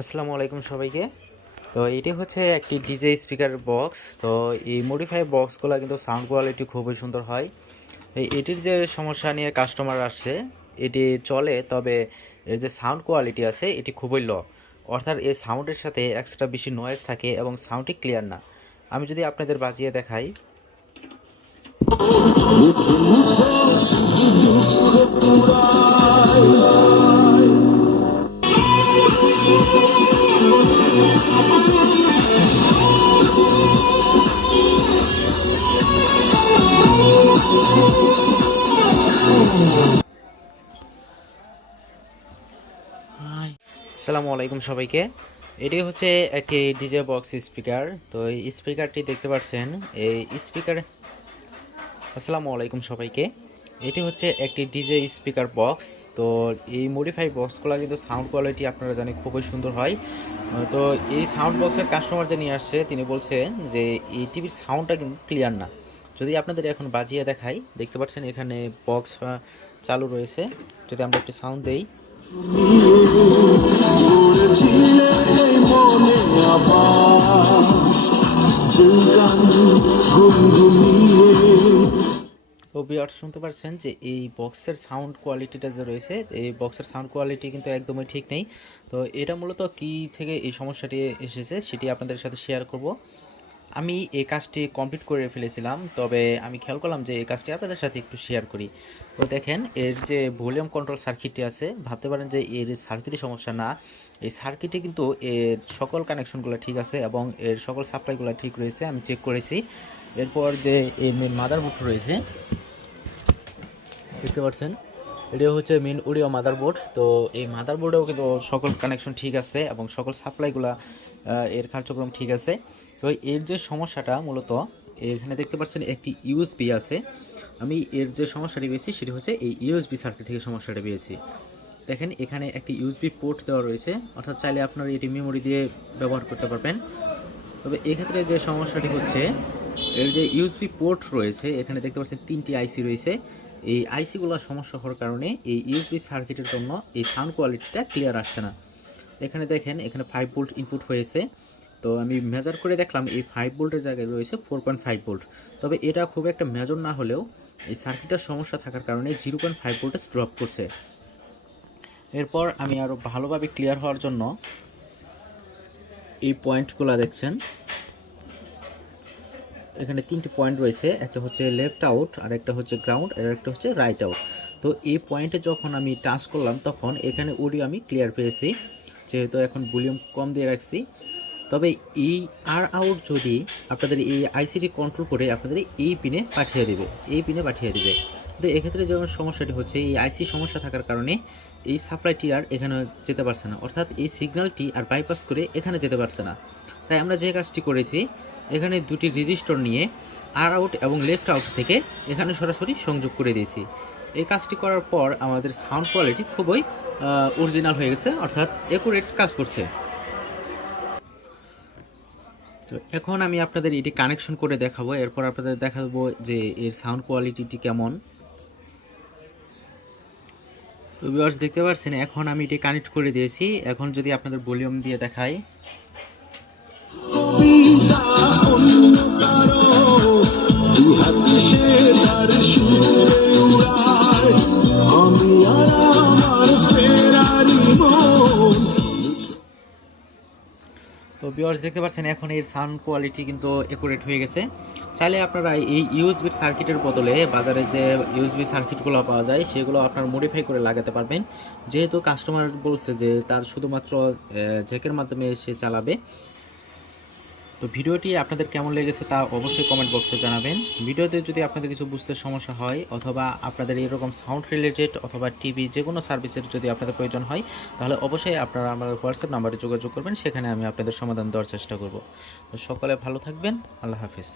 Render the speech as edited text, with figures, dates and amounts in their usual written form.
আসসালামু আলাইকুম সবাইকে। তো এটি হচ্ছে একটি ডিজে স্পিকার বক্স। তো এই মডিফাই বক্সগুলো কিন্তু সাউন্ড কোয়ালিটি খুবই সুন্দর হয়। এটির যে সমস্যা নিয়ে কাস্টমার আসছে, এটি চলে, তবে এর যে সাউন্ড কোয়ালিটি আছে এটি খুবই লো। অর্থাৎ এই সাউন্ডের সাথে এক্সট্রা বেশি নয়েজ থাকে এবং সাউন্ডটি ক্লিয়ার না। আমি যদি আপনাদের বাজিয়ে দেখাই, আসসালামু আলাইকুম সবাইকে। এটি হচ্ছে একটি ডিজে বক্স স্পিকার। তো এই স্পিকারটি দেখতে পাচ্ছেন, এই স্পিকার আসসালামু আলাইকুম সবাইকে। এটি হচ্ছে একটি ডিজে স্পিকার বক্স। তো এই মডিফাই বক্সগুলো কিন্তু সাউন্ড কোয়ালিটি আপনারা জানেন খুবই সুন্দর হয়। তো এই সাউন্ড বক্সের কাস্টমার যে নিয়ে আসছে, তিনি বলছেন যে এই টিভির সাউন্ডটা কিন্তু ক্লিয়ার না। যদি আপনাদের এখন বাজিয়ে দেখাই, দেখতে পাচ্ছেন এখানে বক্স চালু রয়েছে। যদি আমরা একটু সাউন্ড দেই, তো ভিউয়ার্স শুনতে পাচ্ছেন যে এই বক্সের সাউন্ড কোয়ালিটিটা যে রয়েছে, এই বক্সের সাউন্ড কোয়ালিটি কিন্তু একদমই ঠিক নেই। তো এটা মূলত কী থেকে এই সমস্যাটি এসেছে সেটি আপনাদের সাথে শেয়ার করব। আমি এই কাজটি কমপ্লিট করে ফেলেছিলাম, তবে আমি খেয়াল করলাম যে এই কাজটি আপনাদের সাথে একটু শেয়ার করি। তো দেখেন, এর যে ভলিউম কন্ট্রোল সার্কিটটি আছে, ভাবতে পারেন যে এর সার্কিটের সমস্যা না। এই সার্কিটে কিন্তু এর সকল কানেকশনগুলো ঠিক আছে এবং এর সকল সাপ্লাইগুলো ঠিক রয়েছে, আমি চেক করেছি। এরপর যে এই মাদারবোর্ড রয়েছে, দেখতে পাচ্ছেন, এটিও হচ্ছে মেন অডিও মাদারবোর্ড। তো এই মাদারবোর্ডেও কিন্তু সকল কানেকশন ঠিক আছে এবং সকল সাপ্লাইগুলা এর কার্যক্রম ঠিক আছে। তো এর যে সমস্যাটা মূলত, এখানে দেখতে পাচ্ছেন একটি ইউএসবি আছে। আমি এর যে সমস্যাটি পেয়েছি সেটি হচ্ছে এই ইউএসবি সার্কিট থেকে সমস্যাটা পেয়েছি। দেখেন, এখানে একটি ইউএসবি পোর্ট দেওয়া রয়েছে, অর্থাৎ চাইলে আপনারা এটি মেমোরি দিয়ে ব্যবহার করতে পারবেন। তবে এক্ষেত্রে যে সমস্যাটি হচ্ছে, এর যে ইউএসবি পোর্ট রয়েছে, এখানে দেখতে পাচ্ছেন 3টি আইসি রয়েছে। এই আইসিগুলোর সমস্যা হওয়ার কারণে এই ইউএসবি সার্কিটের জন্য এই সাউন্ড কোয়ালিটিটা ক্লিয়ার আসছে না। এখানে দেখেন, এখানে 5 ভোল্ট ইনপুট হয়েছে। তো আমি মেজার করে দেখলাম এই 5 ভোল্টের জায়গায় রয়েছে 4.5 ভোল্ট। তবে এটা খুব একটা মেজর না হলেও এই সার্কিটের সমস্যা থাকার কারণে 0.5 ভোল্টেজ ড্রপ করছে। এরপর আমি আরও ভালোভাবে ক্লিয়ার হওয়ার জন্য এই পয়েন্টগুলো দেখছেন, এখানে 3টি পয়েন্ট রয়েছে, একটা হচ্ছে লেফট আউট, আর একটা হচ্ছে গ্রাউন্ড, আর একটা হচ্ছে রাইট আউট। তো এই পয়েন্টে যখন আমি টাচ করলাম, তখন এখানে অডিও আমি ক্লিয়ার পেয়েছি, যেহেতু এখন ভলিউম কম দিয়ে রাখছি। তবে এই আর আউট যদি আপনাদের এই আইসিটি কন্ট্রোল করে আপনাদের এই পিনে পাঠিয়ে দেবে, এই পিনে পাঠিয়ে দেবে। তো এক্ষেত্রে যেমন সমস্যাটি হচ্ছে, এই আইসি সমস্যা থাকার কারণে এই সাপ্লাইটি আর এখানে যেতে পারছে না, অর্থাৎ এই সিগন্যালটি আর বাইপাস করে এখানে যেতে পারছে না। তাই আমরা যে কাজটি করেছি, এখানে দুটি রেজিস্টার নিয়ে আর আউট এবং লেফট আউট থেকে এখানে সরাসরি সংযোগ করে দিয়েছি। এই কাজটি করার পর আমাদের সাউন্ড কোয়ালিটি খুবই অরিজিনাল হয়ে গেছে, অর্থাৎ অ্যাকুরেট কাজ করছে। তো এখন আমি আপনাদের এটি কানেকশন করে দেখাবো, এরপর আপনাদের দেখাবো যে এর সাউন্ড কোয়ালিটিটি কেমন। তো ভিউয়ার্স দেখতে পাচ্ছেন, এখন আমি এটি কানেক্ট করে দিয়েছি। এখন যদি আপনাদের ভলিউম দিয়ে দেখাই, তো ভিউয়ার্স দেখতে পাচ্ছেন এখন এর সাউন্ড কোয়ালিটি কিন্তু অ্যাকুরেট হয়ে গেছে। চাইলে আপনারা এই ইউএসবি সার্কিটের বদলে বাজারে যে ইউএসবি সার্কিটগুলো পাওয়া যায় সেগুলো আপনারা মডিফাই করে লাগাতে পারবেন। যেহেতু কাস্টমার বলছে যে তার শুধুমাত্র জ্যাকের মাধ্যমে সে চালাবে। তো ভিডিওটি আপনাদের কেমন লেগেছে তা অবশ্যই কমেন্ট বক্সে জানাবেন। ভিডিওতে যদি আপনাদের কিছু বুঝতে সমস্যা হয়, অথবা আপনাদের এরকম সাউন্ড রিলেটেড অথবা টিভি যে কোনো সার্ভিসের যদি আপনাদের প্রয়োজন হয়, তাহলে অবশ্যই আপনারা আমার হোয়াটসঅ্যাপ নাম্বারে যোগাযোগ করবেন, সেখানে আমি আপনাদের সমাধান দেওয়ার চেষ্টা করব। তো সকলে ভালো থাকবেন, আল্লাহ হাফিজ।